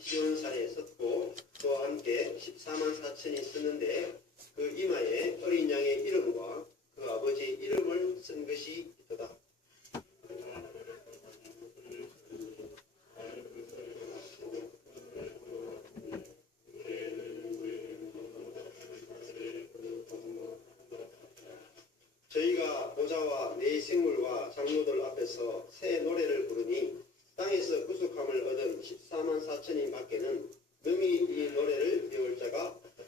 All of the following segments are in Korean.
시온산에 섰고 그와 함께 14만 4천이 섰는데 그 이마에 어린 양의 이름과 그 아버지의 이름을 쓴 것이 있도다. 저희가 보좌와 내 생물과 장로들 앞에서 새 노래를 부르니 땅에서 구속함을 얻은 14만 4천인 밖에는 능히 이 노래를 배울 자가 없다.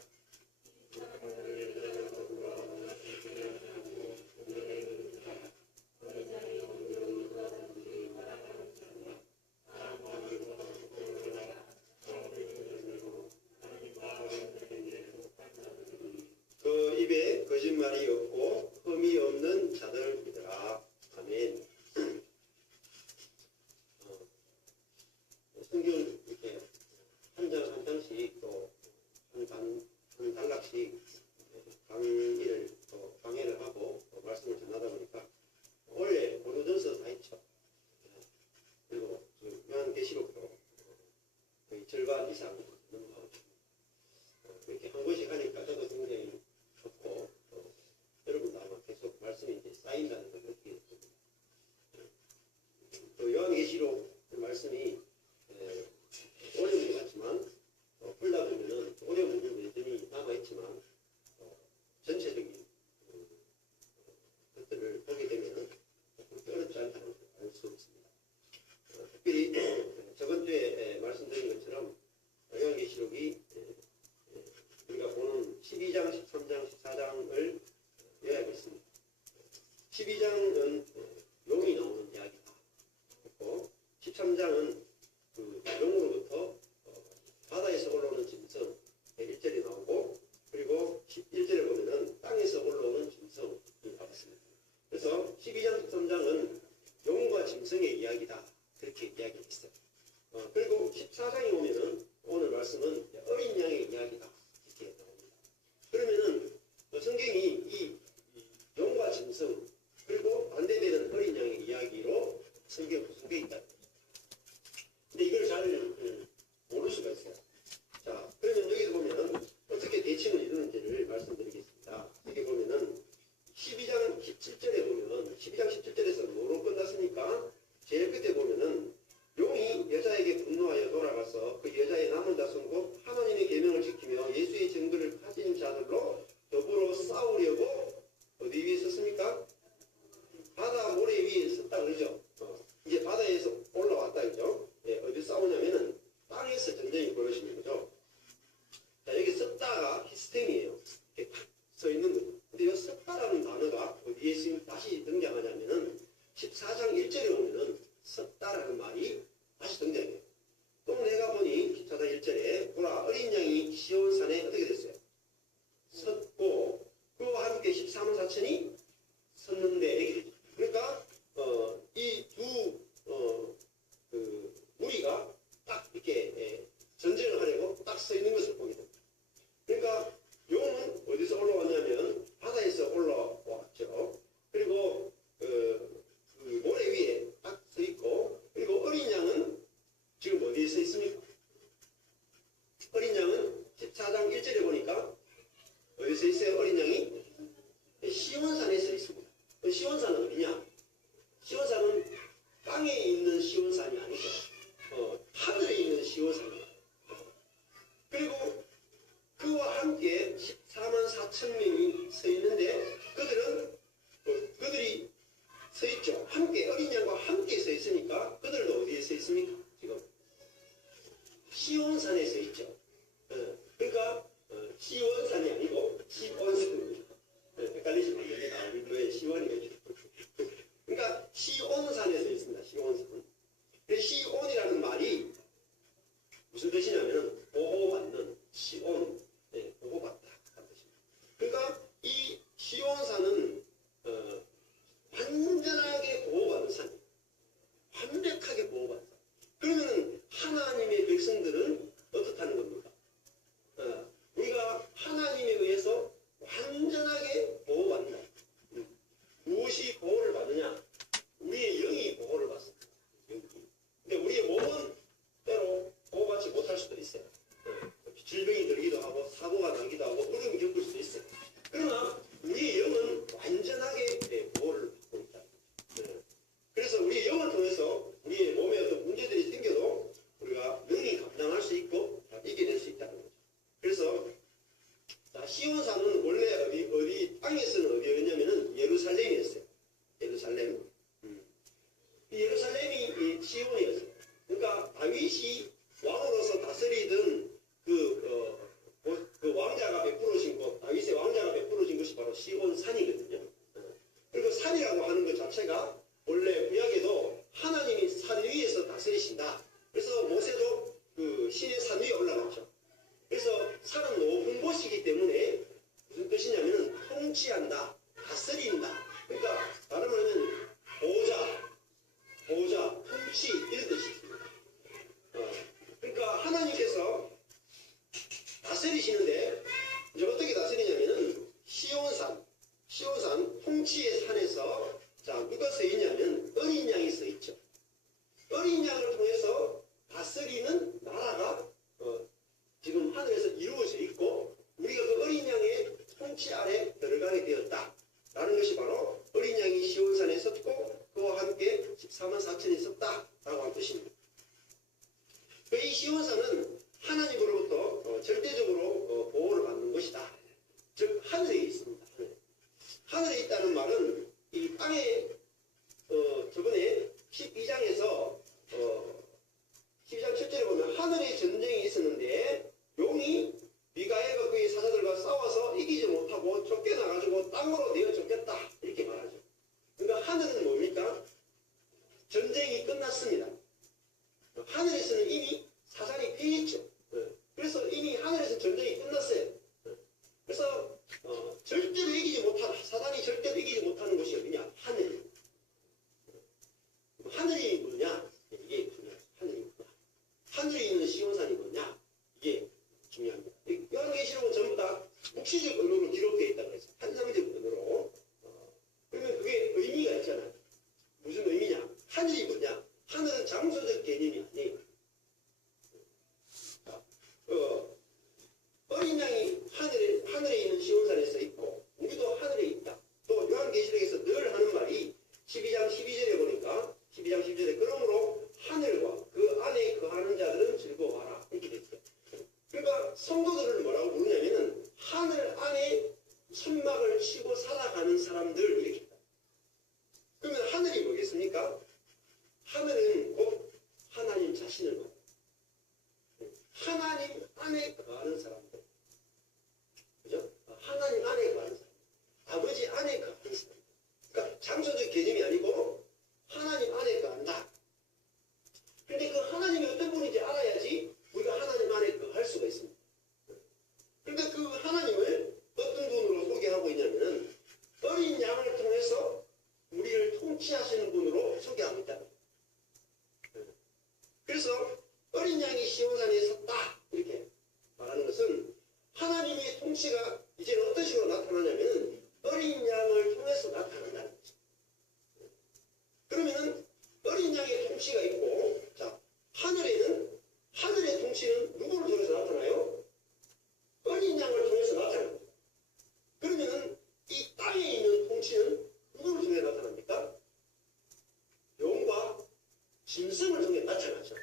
그 입에 거짓말이 없고 흠이 없는 자들이더라. 아멘. 성경 이렇게 한 장 한 장씩 또 한 단락씩 강의를 또 강해를 하고 또 말씀을 전하다 보니까 원래 고린도전서 다 있죠. 그리고 요한계시록도 거의 절반 이상 넘어가고 이렇게 한 번씩 하니까 저도 굉장히 좋고 또 여러분도 아마 계속 말씀이 이제 쌓인다는 걸 느끼게 됩니다. 또 요한계시록 말씀이 어려운 것 같지만 풀다 보면은 어려운 부분이 여전히 남아있지만 전체적인 것들을 보게 되면은 그렇게 어렵지 않다는 걸 알 수 있습니다. 특별히 저번 주에 말씀드린 것처럼 요한계시록이 우리가 보는 12장, 13장, 14장을 요약했습니다. 12장은 용이 나오는 이야기다. 그리고 13장은 그 용으로부터 바다에서 올라오는 짐승 1절이 나오고 그리고 11절에 보면은 땅에서 올라오는 짐승이 나왔습니다. 그래서 12장, 13장은 용과 짐승의 이야기다. 그렇게 이야기했어요. 그리고 14장에 오면은 오늘 말씀은 어린 양의 이야기다. 이렇게 나옵니다. 그러면은 성경이 이 용과 짐승 그리고 반대되는 어린 양의 이야기로 성경 구성되어 있다. 근데 이걸 잘 모를 수가 있어요. 자, 그러면 여기서 보면 어떻게 대칭을 이루는지를 말씀드리겠습니다. 여기 보면은 12장 17절에 보면 12장 17절에서 뭐로 끝났습니까? 제일 끝에 보면은 용이 여자에게 분노하여 돌아가서 그 여자의 남은 자손 곧 하나님의 계명을 지키며 예수의 증거를 가진 자들로 더불어 싸우려고 어디 위에 섰습니까? 바다 모래 위에 섰다 그러죠. 이제 바다에서 올라왔다 그죠. 예, 어디 싸우냐면은 땅에서 전쟁이 벌어지는 거죠. 자, 여기 섰다가 히스템이에요. 이렇게 탁 서 있는 거죠. 근데 이 섰다라는 단어가 어디에 지금 다시 등장하냐면은 14장 1절에 오면은 섰다라는 말이 다시 등장해요. 또 내가 보니 14장 1절에 보라 어린 양이 시온산에 어떻게 됐어요? 섰고 그와 함께 14만 4천이 섰는데 이렇게 되죠. 그러니까 이 두 그 무리가 딱 이렇게 전쟁을 하려고 딱 서 있는 것을 보게 됩니다. 그러니까 용은 어디서 올라왔냐면 바다에서 올라왔죠. 그리고 그 모래 위에 딱 서 있고 그리고 어린 양은 지금 어디에 서 있습니까? 어린 양은 14장 1절에 보니까 어디서 있어요? 어린 양이 시온산에 서 있습니다. 시온산은 어디냐? 시온산은 땅에 있는 시온산이 아니죠. 하늘에 있는 시온산이에요. 그리고 그와 함께 14만 4천 명이 서 있는데 그들이 서 있죠. 함께 어린 양과 함께 서 있으니까 그들도 어디에 서 있습니까? 지금 시온산에 서 있죠. 그러니까 시온산이 아니고 시온산입니다. 헷갈리시면 안 됩니다. 우리 교회 시원이에요. 그러니까 시온산에 서 있습니다. 시온산. 시온이라는 말이 무슨 뜻이냐면 보호받는 시온, 보호받다 하는 뜻입니다. 그러니까 이 시온산은 완전하게 보호받는 산이에요. 완벽하게 보호받는 산. 그러면 하나님의 백성들은 어떻다는 겁니까? 우리가 하나님에 의해서 완전하게 보호받는다. 무엇이 보호를 받느냐? 우리의 영이 보호를 받습니다. 근데 우리의 몸은 때로 보호받지 못할 수도 이 시온산은 하나님으로부터 절대적으로 보호를 받는 것이다. 즉 하늘에 있습니다. 하늘에 있다는 말은 이 땅에 저번에 12장에서 12장 7절에 보면 하늘에 전쟁이 있었는데 용이 미가엘과 그의 사자들과 싸워서 이기지 못하고 쫓겨나가지고 땅으로 내어 쫓겼다 이렇게 말하죠. 그러니까 하늘은 뭡니까? 전쟁이 끝났습니다. 하늘에서는 이미 사단이 패했죠. 그래서 이미 하늘에서 전쟁이 끝났어요. 그래서 절대로 이기지 못하다. 사단이 절대로 이기지 못하는 곳이 어디냐? 하늘. 하늘이 뭐냐? 이게 중요해요. 하늘이 뭐냐? 하늘에 있는 시온산이 뭐냐? 이게 중요합니다. 요한계시록은 전부 다 묵시적 언어로 기록되어 있다고 그랬어요. 환상적 언어로. 그러면 그게 의미가 있잖아요. 무슨 의미냐? 하늘이 뭐냐? 하늘은 장소적 개념이 아니에요. 어린 양이 하늘에 있는 시온산에서 있고 우리도 하늘에 있다. 또 요한계시록에서 늘 하는 말이 12장 12절에 보니까 12장 12절에 그러므로 하늘과 그 안에 거하는 자들은 즐거워하라 이렇게 돼 있어요. 그러니까 성도들을 뭐라고 부르냐면은 하늘 안에 천막을 치고 살아가는 사람들 이렇게 있다. 그러면 하늘이 뭐겠습니까? 하늘은 곧 하나님 자신을 말해요. 하나님 안에 거하는 사람들. 그죠? 하나님 안에 거하는 사람. 아버지 안에 거하는 사람. 그러니까 장소적 개념이 아니고 하나님 안에 거한다. 그런데 그 하나님이 어떤 분인지 알아야지 우리가 하나님 안에 거할 수가 있습니다. 그러니까 그 하나님을 어떤 분으로 소개하고 있냐면은 어린 양을 통해서 우리를 통치하시는 분으로 소개하고 있다. 그래서 어린 양이 시온산에 섰다 이렇게 말하는 것은 하나님의 통치가 이제는 어떤 식으로 나타나냐면 어린 양을 통해서 나타난다는 거죠. 그러면은 어린 양의 통치가 있고 자 하늘에는 하늘의 통치는 누구를 통해서 나타나요? 어린 양을 통해서 나타납니다. 그러면은 이 땅에 있는 통치는 누구를 통해 나타납니까? 용과 짐승을 통해 나타나죠.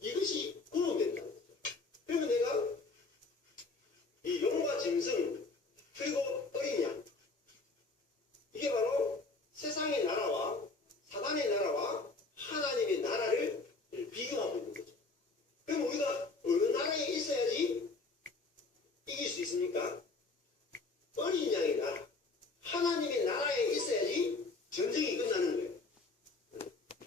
이것이 구분된다는 거죠. 그러면 내가 이 용과 짐승 그리고 어린 양 이게 바로 세상의 나라와 사단의 나라와 하나님의 나라를 비교하고 있는 거죠. 그럼 우리가 어느 나라에 있어야지 이길 수 있습니까? 어린 양의 나라 하나님의 나라에 있어야지 전쟁이 끝나는 거예요.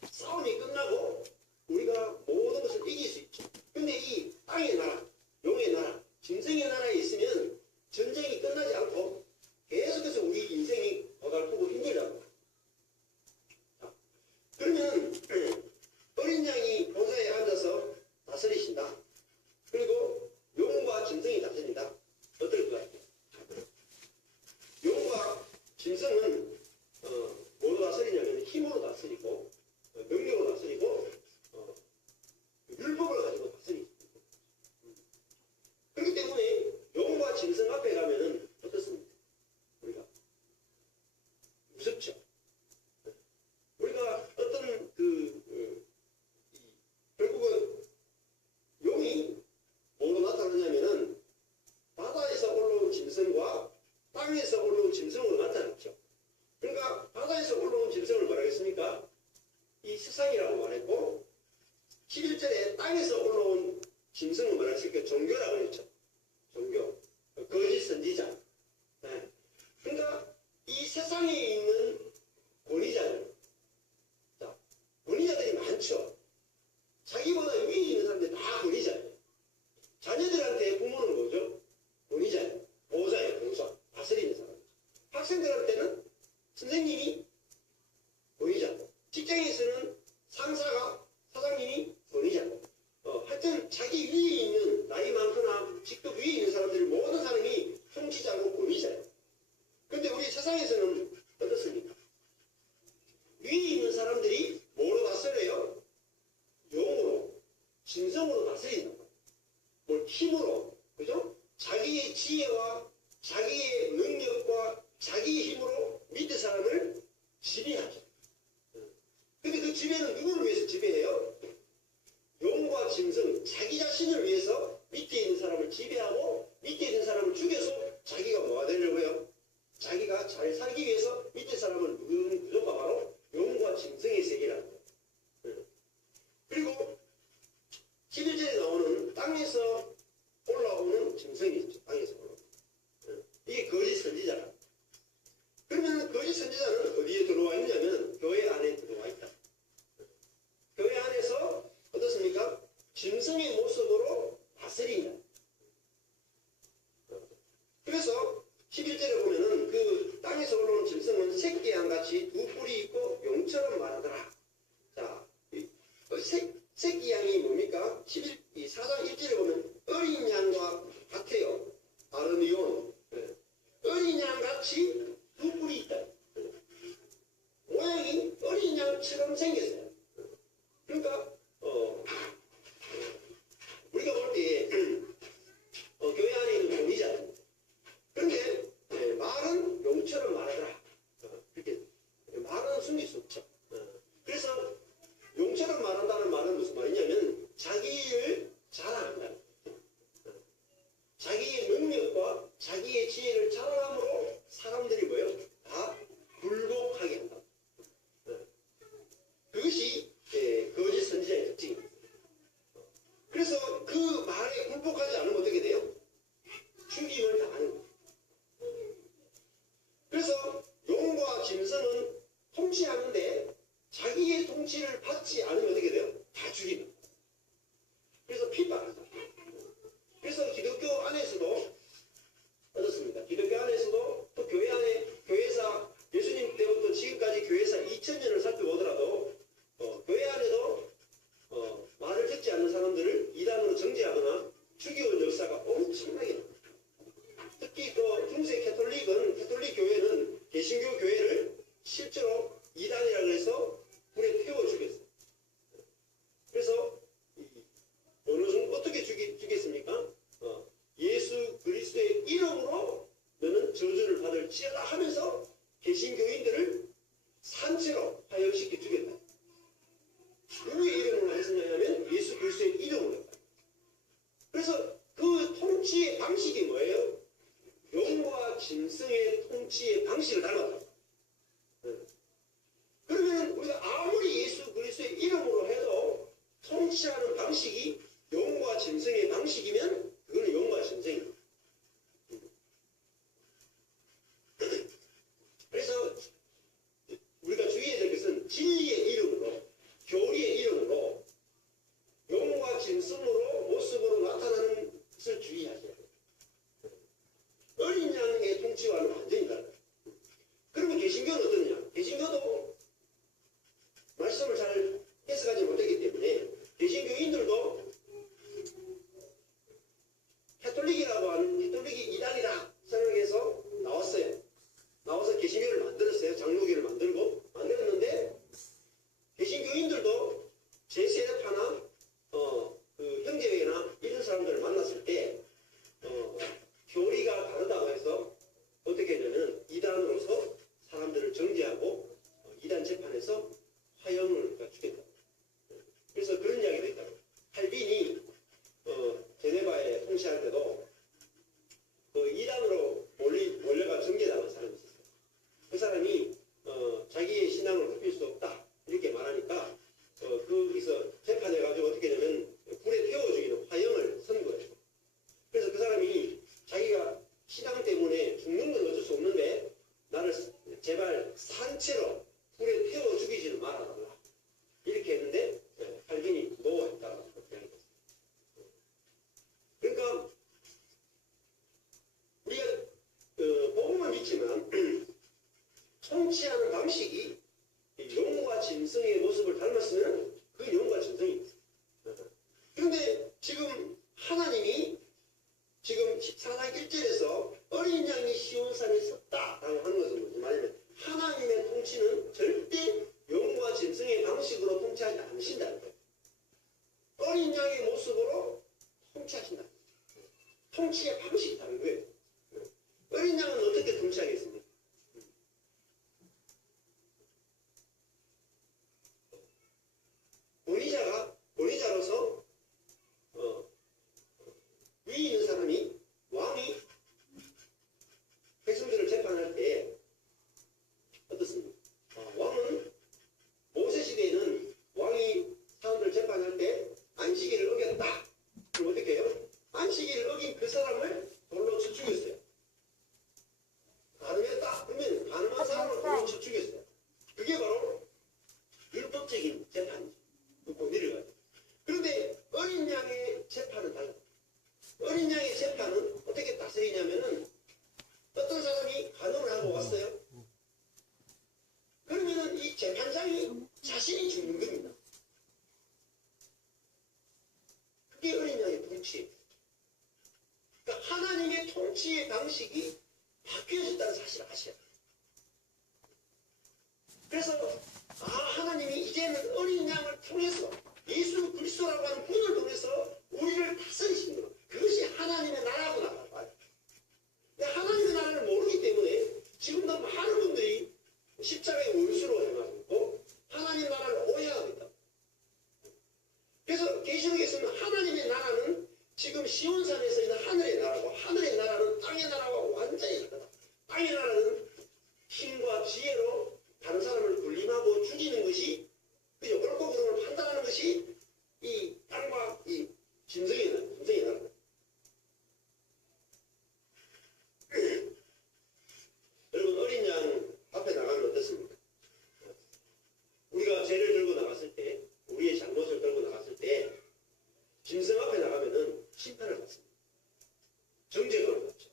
싸움이 끝나고 우리가 모든 것을 이길 수 있죠. 근데 이 땅의 나라, 용의 나라, 짐승의 나라에 있으면 전쟁이 끝나지 않고 계속해서 우리 인생이 고달프고 힘들다고. 그러면 어린 양이 보좌에 앉아서 다스리신다. 그리고 용과 짐승이 다스린다. 어떨 것 같아요? 용과 짐승은 뭐로 다스리냐면 힘으로 다스리고 능력으로 다스리고 율법을 가지고 다스리고 그렇기 때문에 용과 짐승 앞에 가면은 어떻습니까? 우리가 무섭죠. 우리가 어떤 결국은 용이 뭐로 나타나냐면은 바다에서 올라온 짐승과 땅에서 올라온 짐승으로 나타났죠. 그러니까 바다에서 올라온 짐승을 뭐라 했습니까? 이 세상이라고 말했고 11절에 땅에서 올라온 짐승을 뭐라 했을까? 종교라고 했죠. 종교. 거짓 선지자. 네. 그러니까 이 세상에 있는 권위자들. 자, 권위자들이 많죠. 자기보다 위에 있는 사람들 다 권위자예요. 자녀들한테 부모는 뭐죠? 권위자예요. 보호자예요. 보호자. 다스리는 사람. 학생들한테는 선생님이 권위자고 직장에서는 상사가 사장님이 권위자고 하여튼 자기 위에 있는 나이 많거나 직급 위에 있는 사람들 모든 사람이 통치자고 권위자예요. 근데 우리 세상에서는 어떻습니까? 위에 있는 사람들이 뭐로 다스려요? 용으로, 짐승으로 다스린다고. 뭘 힘으로, 그죠? 자기의 지혜와 자기의 능력과 자기의 힘으로 밑에 사람을 지배하죠. 근데 그 지배는 누구를 위해서 지배해요? 용과 짐승, 자기 자신을 위해서 밑에 있는 사람을 지배하고 밑에 있는 사람을 죽여서 자기가 뭐가 되려고요? 자기가 잘 살기 위해서 밑에 사람을 누르는 구조가 바로 용과 짐승의 세계라는 거예요. 그리고 11절에 나오는 땅에서 올라오는 짐승이 있죠. 땅에서 올라오는. 이게 거짓 선지자라. 그러면 거짓 선지자는 어디에 들어와 있냐면 교회 안에 들어와 있다. 교회 안에서 어떻습니까? 짐승의 모습으로 다스린다. 그래서 11절에 보면은 그 땅에서 올라오는 짐승은 새끼 양같이 두 뿔이 있고 용처럼 말하더라. 자, 새끼 양이 뭡니까? 4장 1절에 보면 어린 양과 같아요. 아르미온. 어린 양같이 두 뿔이 있다. 모양이 어린 양처럼 생겼어요. 그러니까 우리가 볼 때 교회 안에 있는 용이잖아요. 그런데 말은 용처럼 말하더라. 그렇게 말은 숨길 수 없죠. 그래서 용처럼 말한다는 말은 무슨 말이냐면 자기를 자랑한다. 자기의 능력과 자기의 지혜를 자랑함으로 사람들이 뭐예요? 다 굴복하게 한다. 그것이 거짓 선지자의 특징입니다. 그래서 그 말에 굴복하지 않으면 어떻게 돼요? 죽임을 당하는 거예요. 그래서 용과 짐승은 통치하는데 자기의 통치를 받지 않으면 어떻게 돼요? 다 죽입니다. 그래서 핍박하죠. 그래서 기독교 안에서도 어떻습니까? 기독교 안에서도 또 교회 안에 교회사 예수님 때부터 지금까지 교회사 2000년을 살펴보더라도 교회 안에도 말을 듣지 않는 사람들을 이단으로 정죄하거나 죽여온 역사가 엄청나게 많아요. 특히 또 중세 캐톨릭 교회는 개신교 교회를 실제로 이단이라고 해서 불에 태워 죽였어요. 그래서 어느 정도 어떻게 죽였습니까? 예수 그리스도의 이름으로 너는 저주를 받을지어다 하면서 개신교인들을 산채로 파열시켜 죽였다. 누구의 이름으로 했었냐면 예수 그리스도의 이름으로 했다. 그래서 그 통치의 방식이 뭐예요? 용과 짐승의 통치의 방식을 닮았다. 그러면 우리가 아무리 예수 그리스도의 이름으로 해도 통치하는 방식이 용과 짐승의 방식이면 그거는 용과 짐승입니다. 그래서 우리가 주의해야 될 것은 진리의 이름으로, 교리의 이름으로, 용과 짐승으로 모습으로 나타나는 것을 주의하셔야 돼요. 어린 양의 통치와는 완전히 달라요. 그러면 개신교는 어떠냐? 개신교도 말씀을 잘 해석하지 못했기 때문에 개신교인들도 캐톨릭이라고 하는 캐톨릭이 이단이다 생각해서 나와서 개신교를 만들었어요. 장로교를 만들었는데 개신교인들도 제세파나 그 형제회나 이런 사람들을 만났을 때 교리가 다르다고 해서 어떻게 했냐면 이단으로서 사람들을 정죄하고 이단 재판에서 화형을 죽였다. 그래서 그런 이야기도 있다고. 칼빈이 제네바에 통치할 때도 그 이단으로 몰려가 정죄당한 사람이 있었어요. 그 사람이 자기의 신앙을 굽힐 수 없다 이렇게 말하니까 거기서 재판해가지고 어떻게 되냐면 불에 태워 죽이는 화형을 선고해요. 그래서 그 사람이 자기가 신앙 때문에 죽는 건 어쩔 수 없는데 나를 제발 산채로 불에 태워 죽이지는 말아달라 이렇게 했는데 칼빈이 노했다고 이야기했어요. 그러니까 우리가 복음을 믿지만 통치하는 방식이 용과 짐승의 모습을 닮았으면 그 용과 짐승입니다. 그런데 지금 하나님이 지금 14장 1절에서 어린 양이 시온산에 섰다라고 하는 것은 무슨 말이냐면 하나님의 통치는 절대 용과 짐승의 방식으로 통치하지 않으신다는 거예요. 어린 양의 모습으로 통치하신다. 통치의 방식이 다른 거예요. 어린 양은 어떻게 통치하겠습니까? 권위자로서 재판은 어떻게 다스리냐면은 어떤 사람이 간음을 하고 왔어요. 그러면은 이 재판장이 자신이 죽는 겁니다. 그게 어린 양의 통치. 그러니까 하나님의 통치의 방식이 바뀌어졌다는 사실을 아셔야 돼요. 그래서 하나님이 이제는 어린 양을 통해서 예수 그리스도라고 하는 분을 통해서 우리를 다스리시는 것. 그것이 하나님의 나라고 나가요. 근데 하나님의 나라를 모르기 때문에 지금도 많은 분들이 십자가의 원수로 행하고 하나님 나라를 오해하고 있다. 그래서 계시록에서는 하나님의 나라는 지금 시온산에서 있는 하늘의 나라고 하늘의 나라는 땅의 나라와 완전히 다르다. 땅의 나라는 힘과 지혜로 다른 사람을 군림하고 죽이는 것이 그죠? 옳고 그름을 판단하는 것이 이 땅과 이 짐승의 나라다. 여러분 어린 양 앞에 나가면 어떻습니까? 우리가 죄를 들고 나갔을 때 우리의 잘못을 들고 나갔을 때 짐승 앞에 나가면은 심판을 받습니다. 정죄감을 받죠.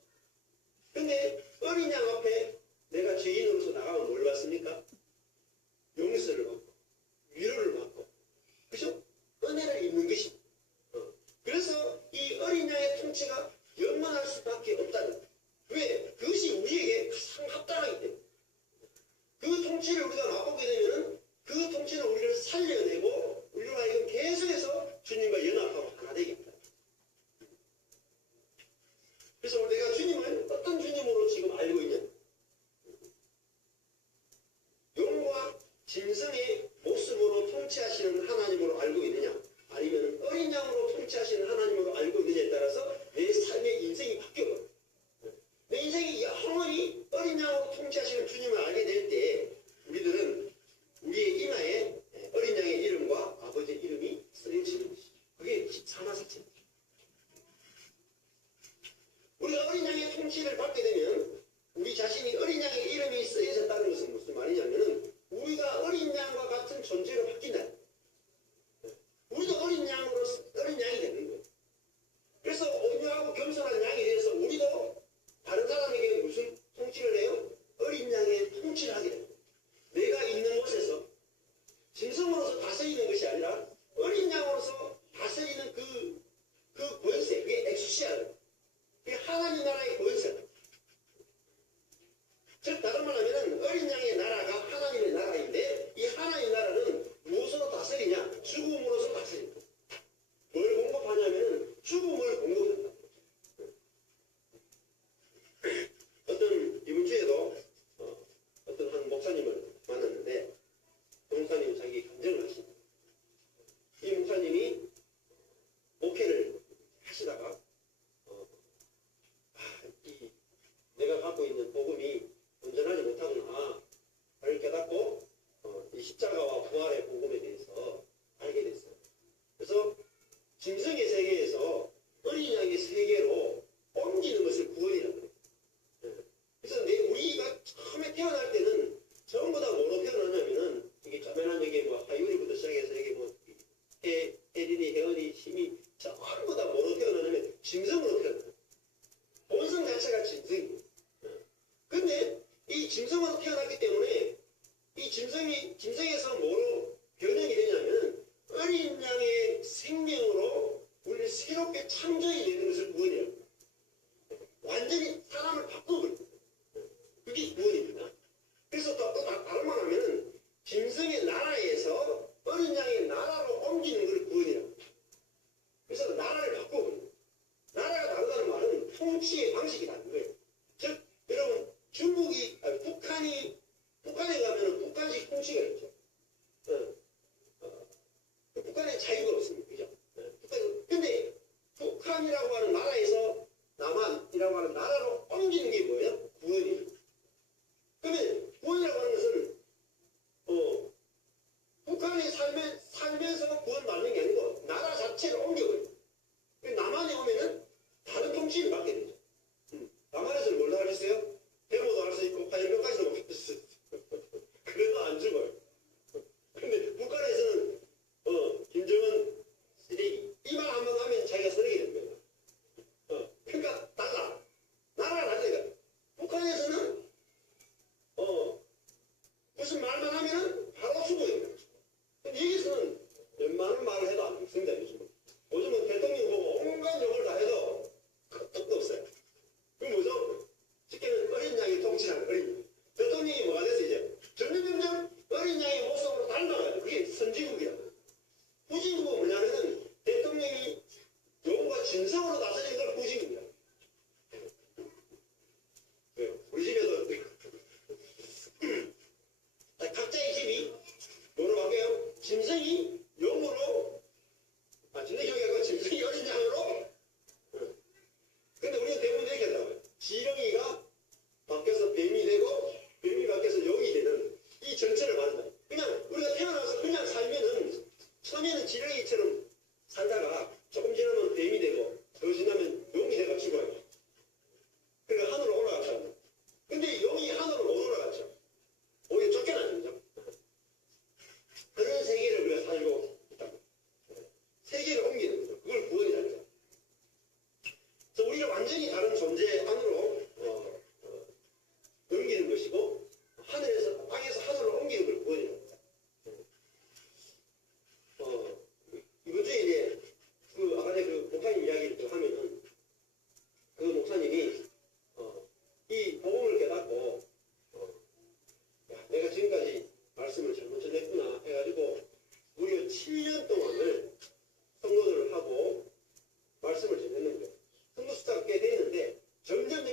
근데 어린 양 앞에 내가 죄인으로서 나가면 뭘 받습니까? 용서를 받고 위로를 받고 그죠? 은혜를 입는 것입니다. 그래서 이 어린 양의 통치가 영원할 수밖에 없다는 거예요. 왜? 그것이 우리에게 가장 합당하기 때문에 그 통치를 우리가 맛보게 되면은 그 통치는 우리를 살려내고 우리로 하여금 계속해서 주님과 연합하고 하나 되게 합니다. 그래서 내가 주님을 어떤 주님으로 지금 알고 있냐? 용과 짐승의 모습으로 통치하시는 하나님으로 알고 있느냐? 아니면 어린 양으로 통치하시는 하나님으로 알고 있느냐에 따라서 내 삶의 인생이 바뀌어버려요. 내 인생이 영원히 어린 양으로 통치하시는 주님을 알게 될 때 우리들은 우리의 이마에 어린 양의 이름과 아버지의 이름이 쓰여지는 것이죠. 그게 14마색입니다. 우리가 어린 양의 통치를 받게 되면 우리 자신이 어린 양의 이름이 쓰여졌다는 것은 무슨 말이냐면은 우리가 어린 양과 같은 존재로 바뀐다. 우리도 어린 양이 되는 거예요. 그래서 온유하고 겸손한 양이 되어서 우리도 다른 사람에게 무슨 통치를 해요? 어린 양의 통치를 하게 됩니다. 내가 있는 곳에서 짐승으로서 다스리는 것이 아니라 어린 양으로서 다스리는 그 권세, 그게 엑수시아예요. 그게 하나님 나라의 권세다. 즉 다른 말 하면은 어린 양의 나라가 하나님의 나라인데 이 하나님 나라는 무엇으로 다스리냐? 죽음으로서 다스린다. 뭘 공급하냐면은 죽음을 공급한다. 이번 주에도 어떤 한 목사님을 만났는데 그 목사님이 자기 간증을 하십니다. 이 목사님이 목회를 하시다가 내가 갖고 있는 복음이 온전하지 못하구나 를 깨닫고 이 십자가와 부활의 복음에 대해서 알게 됐어요. 그래서 짐승의 세계에서 어린 양의 세계로 옮기는 것을 구원이라고 해요. 그래서 우리가 처음에 태어날 때는 전부 다 뭐로 태어나냐면은 이게 쪼매난 여기 뭐 하유리부터 시작해서 여기 뭐 혜린이, 혜원이, 힘이 전부 다 뭐로 태어나냐면 짐승으로 태어나요. 본성 자체가 짐승이에요. 근데 이 짐승으로 태어났기 때문에 이 짐승에서 뭐로 변형이 되냐면 어린 양의 생명으로 우리를 새롭게 창조해 내는 것을 구원이라고 해요. 완전히 사람을 바꾸고 그게 구원입니다. 그래서 또 다른 말 하면은 짐승의 나라에서 어린 양의 나라로 옮기는 걸 구원이라고 해요. 그래서 나라를 바꾸고 나라가 다르다는 말은 통치의 방식이 다른 거예요. 즉 여러분 북한에 가면은 북한식 통치가 있죠. 북한에 자유가 없습니다. 그죠? 근데 북한이라고 하는 나라에서 남한이라고 하는 나라로 옮기는 게 뭐예요? 구원이에요. 그러면 구원이라고 하는 것은 북한에 살면서 구원받는 게 아니고 나라 자체를 옮겨버려요. 남한에 오면은 다른 통치를 받게 되죠. 진성으로 나서는 걸 구직입니다. 우리 집에도 각자의 집이 뭐로 바뀌어요? 짐승이 용으로, 짐승이 용이 아니고 짐승이 어린 양으로. 근데 우리는 대부분 이렇게 하더라고요. 지렁이가 바뀌어서 뱀이 되고 뱀이 바뀌어서 용이 되는 이 정체를 받는다. 그냥 우리가 태어나서 그냥 살면은 처음에는 지렁이처럼 살다가 조금 지나면 뱀이 되고 더 지나면 용이 돼가 죽어요. 그러니까 하늘로 올라갔다. 근데 용이 하늘로 못 올라갔죠. 오히려 쫓겨나는 거죠. 그런 세계를 우리가 살고 있다고. 세계를 옮기는 거죠. 그걸 구원이라는 거죠. 그래서 우리가 완전히 다른 존재 안으로 옮기는 것이고 하늘에서 땅에서 하늘로 옮기는 걸 구원이라는 거죠. 이번 주에 이제 아까 전에 그 목사님 이야기를 또 하면은 그 목사님이 이 복음을 깨닫고 야, 내가 지금까지 말씀을 잘못 전했구나 해가지고 무려 7년 동안을 성도들을 하고 말씀을 전했는 거예요. 성도 숫자가 꽤 되는데 점점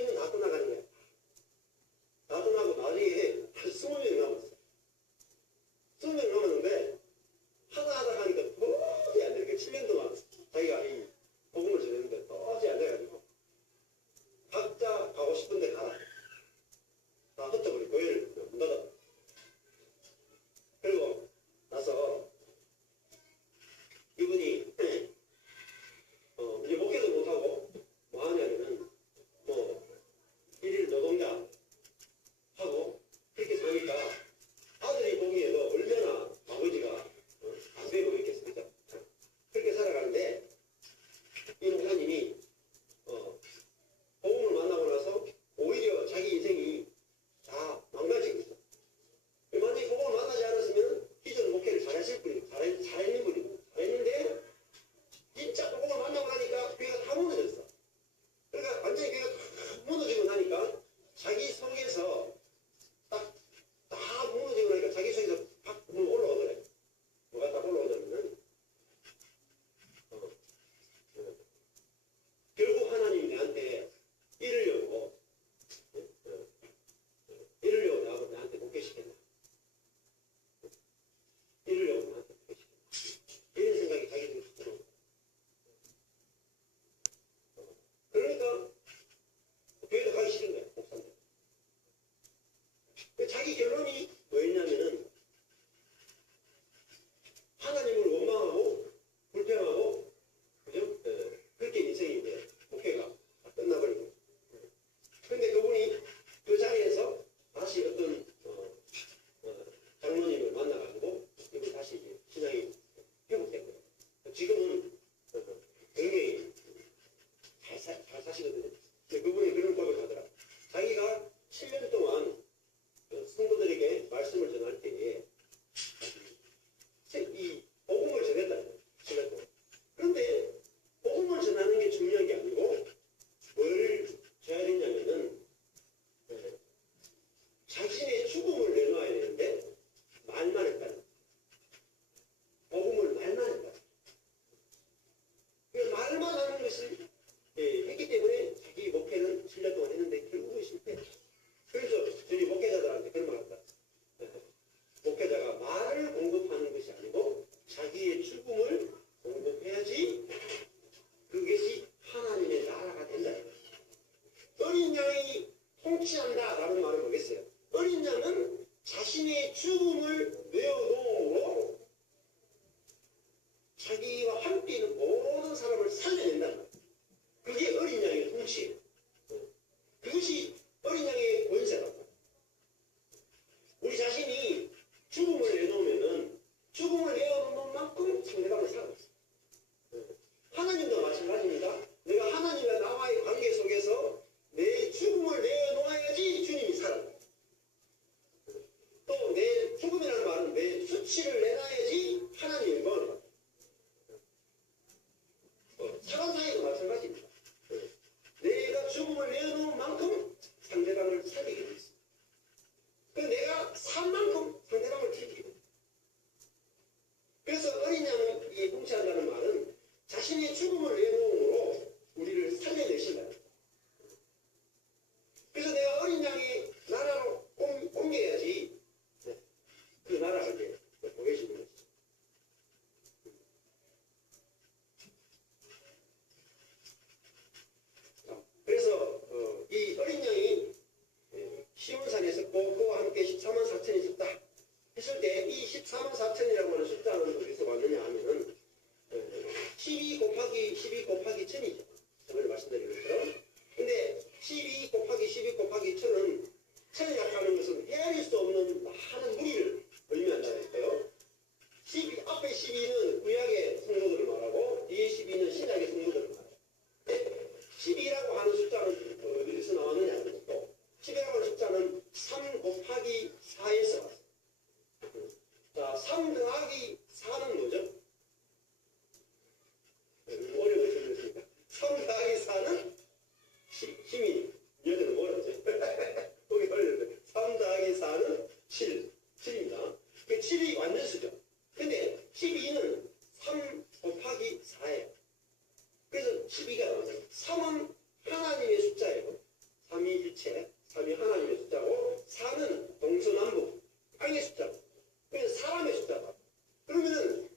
12가 나오잖아요. 3은 하나님의 숫자예요. 삼위일체, 3이 하나님의 숫자고 4는 동서남북 땅의 숫자고 그러면 사람의 숫자다. 그러면은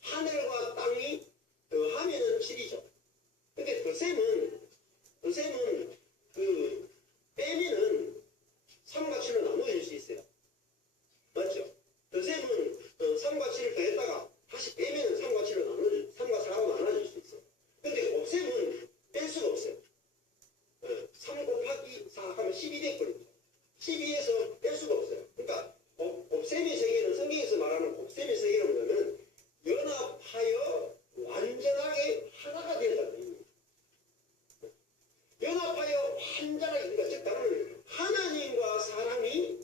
하늘과 땅이 더하면은 7이죠. 근데 더셈은 그 빼면은 3과 7로 나눠질 수 있어요. 맞죠? 더셈은 3과 7을 더했다가 다시 빼면은 3과 7로 3과 4로 나눠질 수 있어요. 근데 곱셈은 뺄 수가 없어요. 3 곱하기 4 하면 12 됐거든요. 12에서 뺄 수가 없어요. 그러니까 곱셈의 세계는 성경에서 말하는 곱셈의 세계는 뭐냐면 연합하여 완전하게 하나가 되었다는 의미입니다. 연합하여 완전하게, 그러니까 즉 다른 하나님과 사람이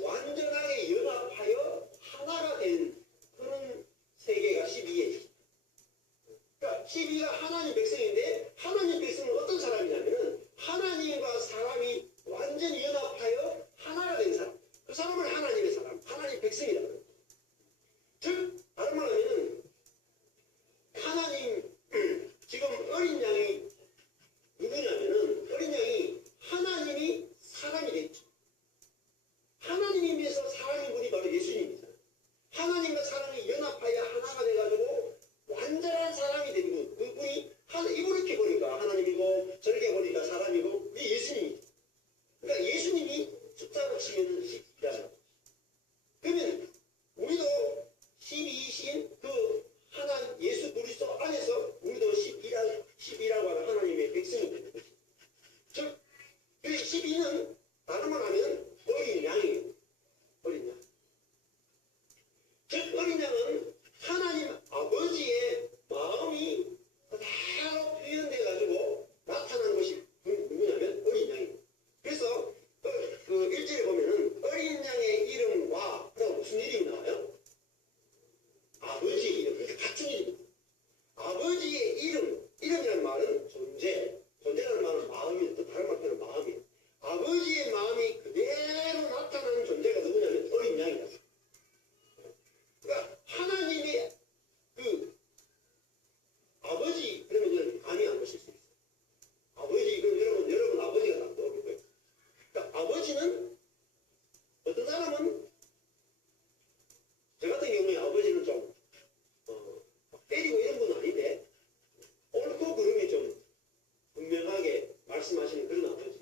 완전하게 연합하여 하나가 된 그런 세계가 12예요. 그러니까 12가 하나님 백성인데 하나님 백성은 어떤 사람이냐면은 하나님과 사람이 완전히 연합하여 하나가 된 사람. 그 사람을 하나님의 사람, 하나님 백성이라고 합니다. 즉 다른 말로 하면은 하나님 지금 어린 양이 누구냐면은 어린 양이 하나님이 사람이 됐죠. 하나님이면서 사람인 분이 바로 예수님이잖아요. 하나님과 사람이 연합하여 하나가 돼가지고 완전한 사람이 된 분. 그분이 이렇게 보니까 하나님이고 저렇게 보니까 사람이고 우리 예수님이죠. 그러니까 예수님이 숫자로 치면 10이라는 그러면 우리도 12이신 그 하나 예수 그리스도 안에서 우리도 10이라고 하는 하나님의 백성이 되는 거죠. 즉, 그 12는 다른 말 하면 어린 양이에요. 어린 양. 즉, 어린 양은 하나님 아버지의 마음이 그대로 표현돼가지고 나타난 것이 누구냐면 어린 양이에요. 그래서 그 1절에 보면은 어린 양의 이름과 그다음 무슨 이름이 나와요? 아버지의 이름. 그러니까 같은 이름입니다. 아버지의 이름이라는 말은 존재라는 말은 마음이에요. 또 다른 말로는 마음이에요. 아버지의 마음이 그대로 나타나는 존재가 누구냐면 어린 양이다. 그러니까 하나님의 그 아버지 그러면 감이 안 오실 수 있어요. 아버지 그럼 여러분 아버지가 다 떠오를 거예요. 그러니까 아버지는 어떤 사람은 저 같은 경우에 아버지는 좀 때리고 이런 건 아닌데 옳고 그름이 좀 분명하게 말씀하시는 그런 아버지.